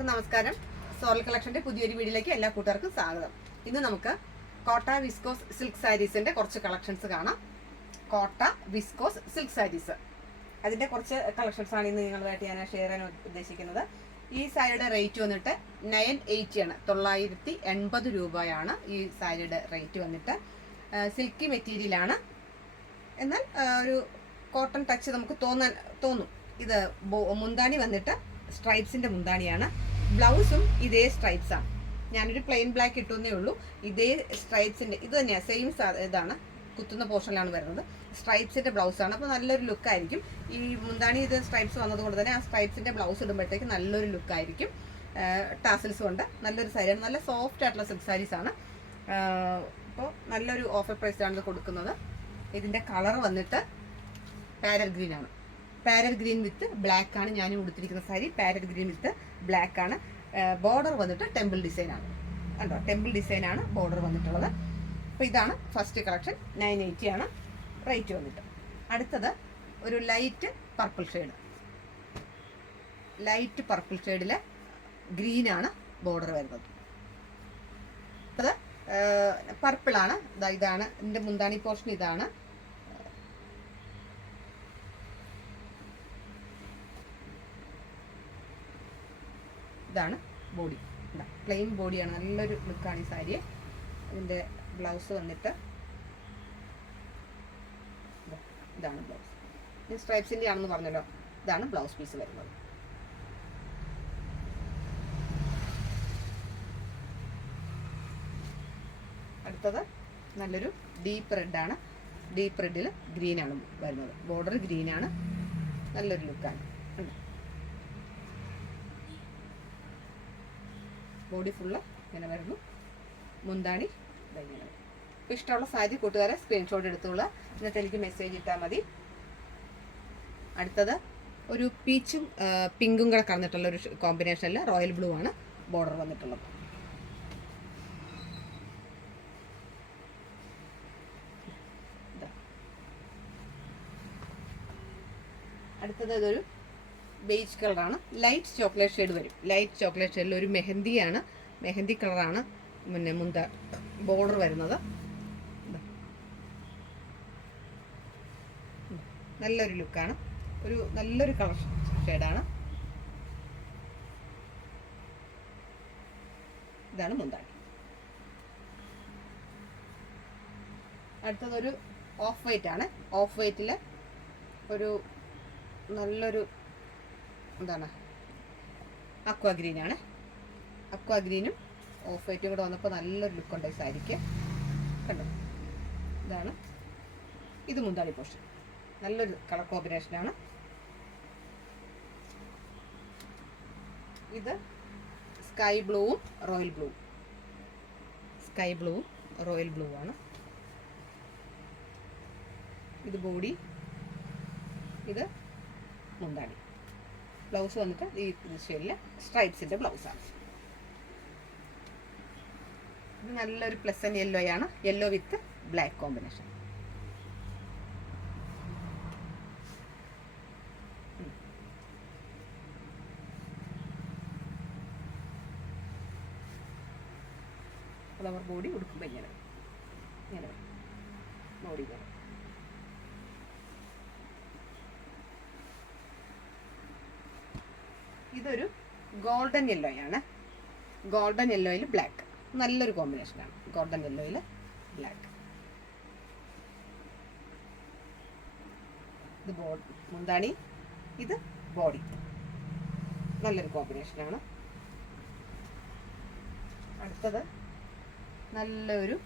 എല്ലാവർക്കും നമസ്കാരം. സോറൽ കളക്ഷന്റെ പുതിയൊരു വീഡിയോയിലേക്ക് എല്ലാ കൂട്ടുകാർക്കും സ്വാഗതം. ഇന്ന് നമുക്ക് കോട്ട വിസ്കോസ് സിൽക്ക് സാരീസിന്റെ കുറച്ച് കളക്ഷൻസ് കാണാം. കോട്ട വിസ്കോസ് സിൽക്ക് സാരീസ്, അതിന്റെ കുറച്ച് കളക്ഷൻസ് ആണ് ഇന്ന് നിങ്ങളുമായിട്ട് ഞാൻ ഷെയർ ചെയ്യാൻ ഉദ്ദേശിക്കുന്നത്. ഈ സാരിയുടെ റേറ്റ് വന്നിട്ട് 980 ആണ്, 980 രൂപയാണ് ഈ സാരിയുടെ റേറ്റ് വന്നിട്ട്. സിൽക്കി മെറ്റീരിയലാണ്, എന്നാൽ ഒരു കോട്ടൺ ടച്ച് നമുക്ക് തോന്നും. ഇത് മുന്താണി വന്നിട്ട് സ്ട്രൈപ്സിന്റെ മുന്താണിയാണ്. ബ്ലൗസും ഇതേ സ്ട്രൈപ്സ് ആണ്. ഞാനൊരു പ്ലെയിൻ ബ്ലാക്ക് ഇട്ടുന്നേ ഉള്ളൂ. ഇതേ സ്ട്രൈപ്സിന്റെ ഇത് തന്നെയാണ്, സെയിം ഇതാണ്, കുത്തുന്ന പോർഷനിലാണ് വരുന്നത്. സ്ട്രൈപ്സിന്റെ ബ്ലൗസ് ആണ്, അപ്പോൾ നല്ലൊരു ലുക്കായിരിക്കും. ഈ മുന്താണി ഇത് സ്ട്രൈപ്സ് വന്നതുകൊണ്ട് തന്നെ ആ സ്ട്രൈപ്സിന്റെ ബ്ലൗസ് ഇടുമ്പോഴത്തേക്ക് നല്ലൊരു ലുക്കായിരിക്കും. ടാസിൽസ് കൊണ്ട് നല്ലൊരു സാരിയാണ്, നല്ല സോഫ്റ്റ് ആയിട്ടുള്ള സിൽക്ക് സാരീസ് ആണ്. അപ്പോൾ നല്ലൊരു ഓഫർ പ്രൈസിലാണ് കൊടുക്കുന്നത്. ഇതിന്റെ കളർ വന്നിട്ട് പാരൽ ഗ്രീൻ ആണ്. പാരൽ ഗ്രീൻ വിത്ത് ബ്ലാക്ക് ആണ് ഞാൻ കൊടുത്തിരിക്കുന്ന സാരി. പാരൽ ഗ്രീൻ വിത്ത് ബ്ലാക്ക് ആണ്. ബോർഡർ വന്നിട്ട് ടെമ്പിൾ ഡിസൈൻ ആണ്. കണ്ടോ, ടെമ്പിൾ ഡിസൈൻ ആണ് ബോർഡർ വന്നിട്ടുള്ളത്. അപ്പോൾ ഇതാണ് ഫസ്റ്റ് കളക്ഷൻ. 980 ആണ് റേറ്റ് വന്നിട്ട്. അടുത്തത് ഒരു light purple shade. Light purple ഷെയ്ഡിലെ ഗ്രീനാണ് ബോർഡർ വരുന്നത്. അത് പർപ്പിളാണ്. ഇതാണ് ഇതിൻ്റെ മുന്താണി പോർഷൻ. ഇതാണ് ഇതാണ് ബോഡി. പ്ലെയിൻ ബോഡിയാണ്, നല്ലൊരു ലുക്കാണ് ഈ സാരി. ഇതിൻ്റെ ബ്ലൗസ് വന്നിട്ട് ഇതാണ് ബ്ലൗസ്. ഇത് സ്ട്രൈപ്സിൻ്റെ ആണെന്ന് പറഞ്ഞല്ലോ. ഇതാണ് ബ്ലൗസ് പീസ് വരുന്നത്. അടുത്തത് നല്ലൊരു ഡീപ്പ് റെഡാണ്. ഡീപ്പ് റെഡിൽ ഗ്രീനാണ് വരുന്നത്. ബോർഡർ ഗ്രീനാണ്, നല്ലൊരു ലുക്കാണ്. ബോഡി ഫുള്ള് ഇങ്ങനെ വരുന്നു. മുന്താണി ഇങ്ങനെ വരും. അപ്പോൾ ഇഷ്ടമുള്ള സാരി കൂട്ടുകാരെ സ്ക്രീൻഷോട്ട് എടുത്തോളുക, എന്നിട്ട് എനിക്ക് മെസ്സേജ് ഇട്ടാൽ മതി. അടുത്തത് ഒരു പീച്ചും പിങ്കും കൂടെ കടന്നിട്ടുള്ള ഒരു കോമ്പിനേഷനിൽ റോയൽ ബ്ലൂ ആണ് ബോർഡർ വന്നിട്ടുള്ളത്. അടുത്തത് ഇതൊരു ബേജ് കളറാണ്. ലൈറ്റ് ചോക്ലേറ്റ് ഷെയ്ഡ് വരും. ലൈറ്റ് ചോക്ലേറ്റ് ഷെയ്ഡിൽ ഒരു മെഹന്തിയാണ്, മെഹന്തി കളറാണ് പിന്നെ ബോർഡർ വരുന്നത്. നല്ലൊരു ലുക്കാണ്, ഒരു നല്ലൊരു കളർ ഷെയ്ഡാണ്. ഇതാണ് മുന്താണി. അടുത്തതൊരു ഓഫ് വൈറ്റ് ആണ്. ഓഫ് വൈറ്റിൽ ഒരു നല്ലൊരു എന്താണ് അക്വാ ഗ്രീനാണ്. അക്വാ ഗ്രീനും ഓഫ് വൈറ്റും കൂടെ വന്നപ്പോൾ നല്ലൊരു ലുക്കുണ്ട് ഈ സാരിക്ക്. കണ്ടോ, ഇതാണ് ഇത് മുന്താണി പോർഷൻ. നല്ലൊരു കളർ കോമ്പിനേഷനാണ്. ഇത് സ്കൈ ബ്ലൂവും റോയൽ ബ്ലൂവും. സ്കൈ ബ്ലൂവും റോയൽ ബ്ലൂ ആണ്. ഇത് ബോഡി, ഇത് മുന്താണി. ബ്ലൗസ് വന്നിട്ട് ഈ ഷെയ്ഡിൽ സ്ട്രൈപ്സിൻ്റെ ബ്ലൗസാണ്. ഇത് നല്ലൊരു പ്ലസൻ യെല്ലോ ആണ്. Yellow with black combination. Flower body ഉടുക്കുമ്പോൾ ഇങ്ങനെ ബോഡി ഇങ്ങനെ. ഇതൊരു ഗോൾഡൻ യെല്ലോ ആണ്. ഗോൾഡൻ യെല്ലോയിൽ ബ്ലാക്ക്, നല്ലൊരു കോമ്പിനേഷനാണ്. ഗോൾഡൻ യെല്ലോയിൽ ബ്ലാക്ക്. ഇത് മുന്താണി, ഇത് ബോഡി. നല്ലൊരു കോമ്പിനേഷനാണ്. അടുത്തത് നല്ലൊരു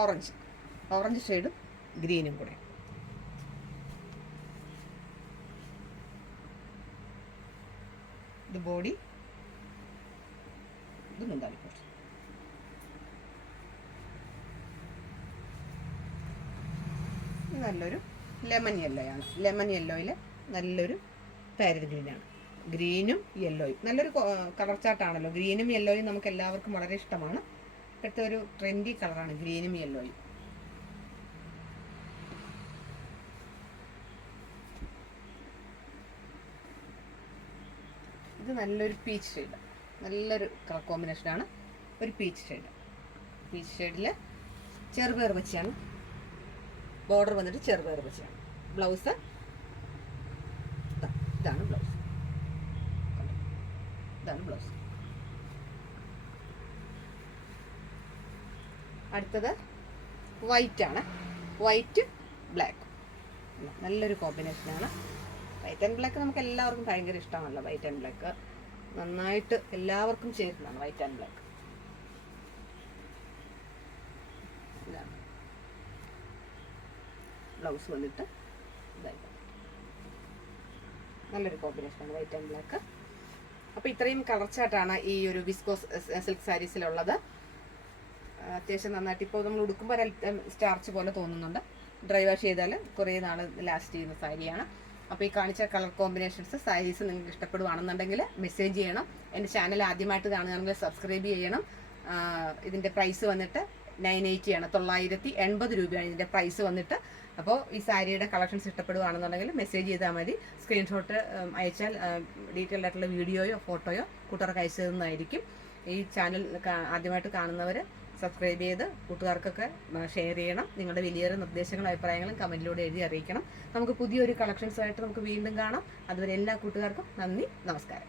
ഓറഞ്ച് ഷെയ്ഡും ഗ്രീനും കൂടെ. ഇത് ബോഡി, ഇത് മുന്താണി പോർഷൻ. നല്ലൊരു ലെമൺ യെല്ലോ ആണ്. ലെമൺ യെല്ലോയിൽ നല്ലൊരു പാരറ്റ് ഗ്രീനാണ്. ഗ്രീനും യെല്ലോയും നല്ലൊരു കളർ ചാർട്ടാണല്ലോ. ഗ്രീനും യെല്ലോയും നമുക്ക് എല്ലാവർക്കും വളരെ ഇഷ്ടമാണ്. ഇപ്പോഴത്തെ ഒരു ട്രെൻഡി കളറാണ് ഗ്രീനും യെല്ലോയും. ഇത് നല്ലൊരു പീച്ച് ഷെയ്ഡ്, നല്ലൊരു കളർ കോമ്പിനേഷനാണ്. ഒരു പീച്ച് ഷെയ്ഡിൽ ചെറുപയർ വെച്ചാണ് ബോർഡർ വന്നിട്ട്, ചെറുപയർ വെച്ചാണ് ബ്ലൗസ്. ഇതാണ് ബ്ലൗസ്, ഇതാണ് ബ്ലൗസ്. അടുത്തത് വൈറ്റ് ആണ്, വൈറ്റ് ബ്ലാക്ക്, നല്ലൊരു കോമ്പിനേഷനാണ്. വൈറ്റ് ആൻഡ് ബ്ലാക്ക് നമുക്ക് എല്ലാവർക്കും ഭയങ്കര ഇഷ്ടമാണല്ലോ. വൈറ്റ് ആൻഡ് ബ്ലാക്ക് നന്നായിട്ട് എല്ലാവർക്കും ചേരുന്നതാണ് വൈറ്റ് ആൻഡ് ബ്ലാക്ക്. ഇതാണ് ബ്ലൗസ് വന്നിട്ട്, ഇതായിട്ട് നല്ലൊരു കോമ്പിനേഷനാണ് വൈറ്റ് ആൻഡ് ബ്ലാക്ക്. അപ്പോൾ ഇത്രയും കളർ ചാർട്ടാണ് ഈ ഒരു വിസ്കോസ് സിൽക്ക് സാരീസിലുള്ളത്. അത്യാവശ്യം നന്നായിട്ട് ഇപ്പോൾ നമ്മൾ ഉടുക്കുമ്പോൾ സ്റ്റാർച്ച് പോലെ തോന്നുന്നുണ്ട്. ഡ്രൈ വാഷ് ചെയ്താൽ കുറേ നാൾ ലാസ്റ്റ് ചെയ്യുന്ന സാരിയാണ്. അപ്പോൾ ഈ കാണിച്ച കളർ കോമ്പിനേഷൻസ് സാരീസ് നിങ്ങൾക്ക് ഇഷ്ടപ്പെടുവാണെന്നുണ്ടെങ്കിൽ മെസ്സേജ് ചെയ്യണം. എൻ്റെ ചാനൽ ആദ്യമായിട്ട് കാണുകയാണെങ്കിൽ സബ്സ്ക്രൈബ് ചെയ്യണം. ഇതിൻ്റെ പ്രൈസ് വന്നിട്ട് 980 ആണ്, 980 രൂപയാണ് ഇതിൻ്റെ പ്രൈസ് വന്നിട്ട്. അപ്പോൾ ഈ സാരിയുടെ കളക്ഷൻസ് ഇഷ്ടപ്പെടുകയാണെന്നുണ്ടെങ്കിൽ മെസ്സേജ് ചെയ്താൽ മതി. സ്ക്രീൻഷോട്ട് അയച്ചാൽ ഡീറ്റെയിൽഡ് ആയിട്ടുള്ള വീഡിയോയോ ഫോട്ടോയോ കൂട്ടുകാർക്ക് അയച്ചു തരുന്നതായിരിക്കും. ഈ ചാനൽ ആദ്യമായിട്ട് കാണുന്നവർ സബ്സ്ക്രൈബ് ചെയ്ത് കൂട്ടുകാർക്കൊക്കെ ഷെയർ ചെയ്യണം. നിങ്ങളുടെ വലിയൊരു നിർദ്ദേശങ്ങളും അഭിപ്രായങ്ങളും കമൻറ്റിലൂടെ എഴുതി അറിയിക്കണം. നമുക്ക് പുതിയൊരു കളക്ഷൻസായിട്ട് നമുക്ക് വീണ്ടും കാണാം. അതുവരെ എല്ലാ കൂട്ടുകാർക്കും നന്ദി, നമസ്കാരം.